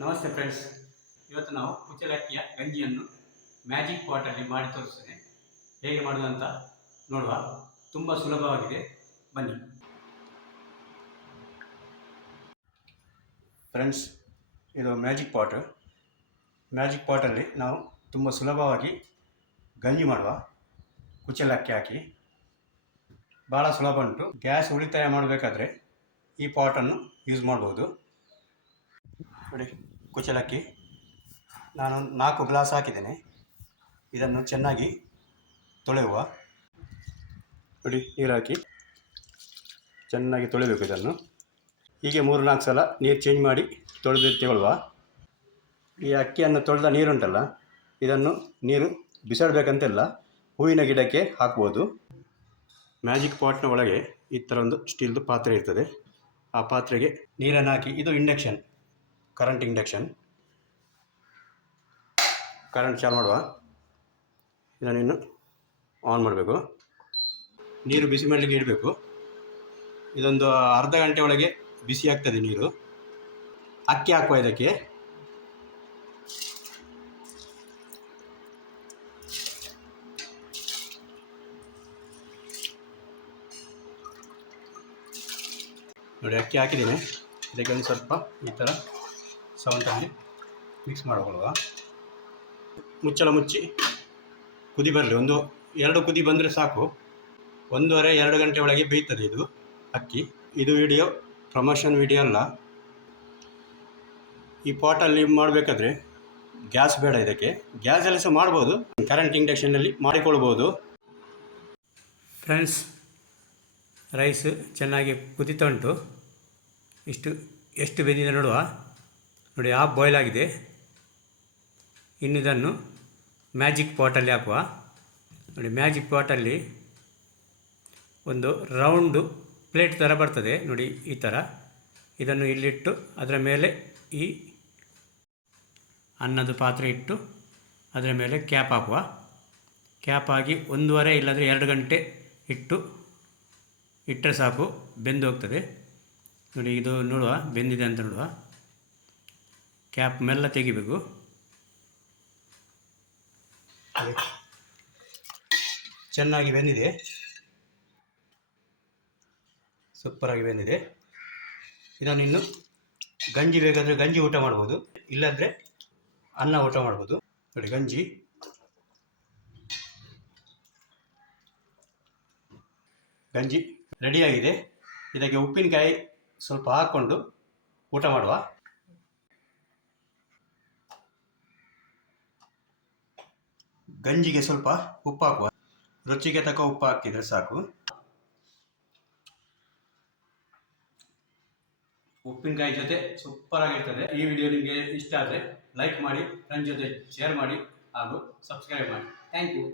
ನಮಸ್ತೆ ಫ್ರೆಂಡ್ಸ್, ಇವತ್ತು ನಾವು ಕುಚ್ಚಲಕ್ಕಿಯ ಗಂಜಿಯನ್ನು ಮ್ಯಾಜಿಕ್ ಪಾಟಲ್ಲಿ ಮಾಡಿ ತೋರಿಸ್ತೇನೆ. ಹೇಗೆ ಮಾಡೋದು ಅಂತ ನೋಡುವ. ತುಂಬ ಸುಲಭವಾಗಿದೆ, ಬನ್ನಿ ಫ್ರೆಂಡ್ಸ್. ಇದು ಮ್ಯಾಜಿಕ್ ಪಾಟಲ್ಲಿ ನಾವು ತುಂಬ ಸುಲಭವಾಗಿ ಗಂಜಿ ಮಾಡುವ. ಕುಚ್ಚಲಕ್ಕಿ ಹಾಕಿ ಭಾಳ ಸುಲಭ ಉಂಟು. ಗ್ಯಾಸ್ ಉಳಿತಾಯ ಮಾಡಬೇಕಾದ್ರೆ ಈ ಪಾಟನ್ನು ಯೂಸ್ ಮಾಡ್ಬೋದು. ನೋಡಿ, ಕುಚ್ಚಲಕ್ಕಿ ನಾನು 4 ಗ್ಲಾಸ್ ಹಾಕಿದ್ದೇನೆ. ಇದನ್ನು ಚೆನ್ನಾಗಿ ತೊಳೆಯುವ. ನೋಡಿ, ನೀರು ಹಾಕಿ ಚೆನ್ನಾಗಿ ತೊಳೆಯಬೇಕು. ಇದನ್ನು ಹೀಗೆ 3-4 ಸಲ ನೀರು ಚೇಂಜ್ ಮಾಡಿ ತೊಳೆದು ತಗೊಳ್ಳುವ. ಈ ಅಕ್ಕಿಯನ್ನು ತೊಳೆದ ನೀರುಂಟಲ್ಲ, ಇದನ್ನು ನೀರು ಬಿಸಾಡಬೇಕಂತೆಲ್ಲ, ಹೂವಿನ ಗಿಡಕ್ಕೆ ಹಾಕ್ಬೋದು. ಮ್ಯಾಜಿಕ್ ಪಾಟ್ನ ಒಳಗೆ ಈ ಥರ ಒಂದು ಸ್ಟೀಲ್ದು ಪಾತ್ರೆ ಇರ್ತದೆ. ಆ ಪಾತ್ರೆಗೆ ನೀರನ್ನು ಹಾಕಿ, ಇದು ಕರೆಂಟ್ ಚಾಲು ಮಾಡುವ. ಇದನ್ನು ಆನ್ ಮಾಡಬೇಕು. ನೀರು ಬಿಸಿ ಮಾಡಲಿಕ್ಕೆ ಇಡಬೇಕು. ಇದೊಂದು ಅರ್ಧ ಗಂಟೆ ಒಳಗೆ ಬಿಸಿ ಆಗ್ತದೆ ನೀರು. ಅಕ್ಕಿ ಹಾಕುವ ಇದಕ್ಕೆ. ನೋಡಿ, ಅಕ್ಕಿ ಹಾಕಿದ್ದೇನೆ. ಇದಕ್ಕೆ ಒಂದು ಸ್ವಲ್ಪ ಈ ಥರ ಸೌಂಟಲ್ಲಿ ಮಿಕ್ಸ್ ಮಾಡಿಕೊಳ್ಳುವ. ಮುಚ್ಚಳ ಮುಚ್ಚಿ ಕುದಿ ಬರಲಿ. 1-2 ಕುದಿ ಬಂದರೆ ಸಾಕು. 1.5-2 ಗಂಟೆ ಒಳಗೆ ಬೇಯ್ತದೆ ಇದು ಅಕ್ಕಿ. ಇದು ಪ್ರಮೋಷನ್ ವಿಡಿಯೋ ಅಲ್ಲ. ಈ ಪಾಟಲ್ಲಿ ಮಾಡಬೇಕಾದ್ರೆ ಗ್ಯಾಸ್ ಬೇಡ. ಇದಕ್ಕೆ ಗ್ಯಾಸಲ್ಲಿ ಸಹ ಮಾಡ್ಬೋದು, ಕರೆಂಟ್ ಇಂಡಕ್ಷನ್ನಲ್ಲಿ ಮಾಡಿಕೊಳ್ಬೋದು. ಫ್ರೆಂಡ್ಸ್, ರೈಸ್ ಚೆನ್ನಾಗಿ ಕುದಿತಾ ಉಂಟು. ಎಷ್ಟು ಬೆಂದಿದೆ ನೋಡುವ. ನೋಡಿ, ಹಾಫ್ ಬಾಯ್ಲ್ ಆಗಿದೆ. ಇನ್ನಿದನ್ನು ಮ್ಯಾಜಿಕ್ ಪಾಟಲ್ಲಿ ಹಾಕುವ. ನೋಡಿ, ಮ್ಯಾಜಿಕ್ ಪಾಟಲ್ಲಿ ಒಂದು ರೌಂಡು ಪ್ಲೇಟ್ ಥರ ಬರ್ತದೆ ನೋಡಿ, ಈ ಥರ. ಇದನ್ನು ಇಲ್ಲಿಟ್ಟು ಅದರ ಮೇಲೆ ಈ ಅನ್ನದ ಪಾತ್ರೆ ಇಟ್ಟು ಅದರ ಮೇಲೆ ಕ್ಯಾಪ್ ಹಾಕುವ. ಕ್ಯಾಪ್ ಆಗಿ 1.5 ಇಲ್ಲಾಂದರೆ 2 ಗಂಟೆ ಇಟ್ಟರೆ ಸಾಕು, ಬೆಂದು ಹೋಗ್ತದೆ. ನೋಡಿ, ಇದು ನೋಡುವ ಬೆಂದಿದೆ ಅಂತ ನೋಡುವ. ಕ್ಯಾಪ್ ಮೆಲ್ಲ ತೆಗಿಬೇಕು. ಚೆನ್ನಾಗಿ ಬೆಂದಿದೆ, ಸೂಪರಾಗಿ ಬೆಂದಿದೆ. ಇದನ್ನು ಇನ್ನು ಗಂಜಿ ಬೇಕಾದರೆ ಗಂಜಿ ಊಟ ಮಾಡ್ಬೋದು, ಇಲ್ಲಾಂದರೆ ಅನ್ನ ಊಟ ಮಾಡ್ಬೋದು. ನೋಡಿ, ಗಂಜಿ ರೆಡಿಯಾಗಿದೆ. ಇದಕ್ಕೆ ಉಪ್ಪಿನಕಾಯಿ ಸ್ವಲ್ಪ ಹಾಕ್ಕೊಂಡು ಊಟ ಮಾಡುವ. ಗಂಜಿಗೆ ಸ್ವಲ್ಪ ಉಪ್ಪು ಹಾಕುವ. ರುಚಿಗೆ ತಕ್ಕ ಉಪ್ಪು ಹಾಕಿದರೆ ಸಾಕು. ಉಪ್ಪಿನಕಾಯಿ ಜೊತೆ ಸೂಪರ್ ಆಗಿರ್ತದೆ. ಈ ವಿಡಿಯೋ ನಿಮಗೆ ಇಷ್ಟ ಆದರೆ ಲೈಕ್ ಮಾಡಿ, ಫ್ರೆಂಡ್ಸ್ ಜೊತೆ ಶೇರ್ ಮಾಡಿ ಹಾಗೂ ಸಬ್ಸ್ಕ್ರೈಬ್ ಮಾಡಿ. Thank you.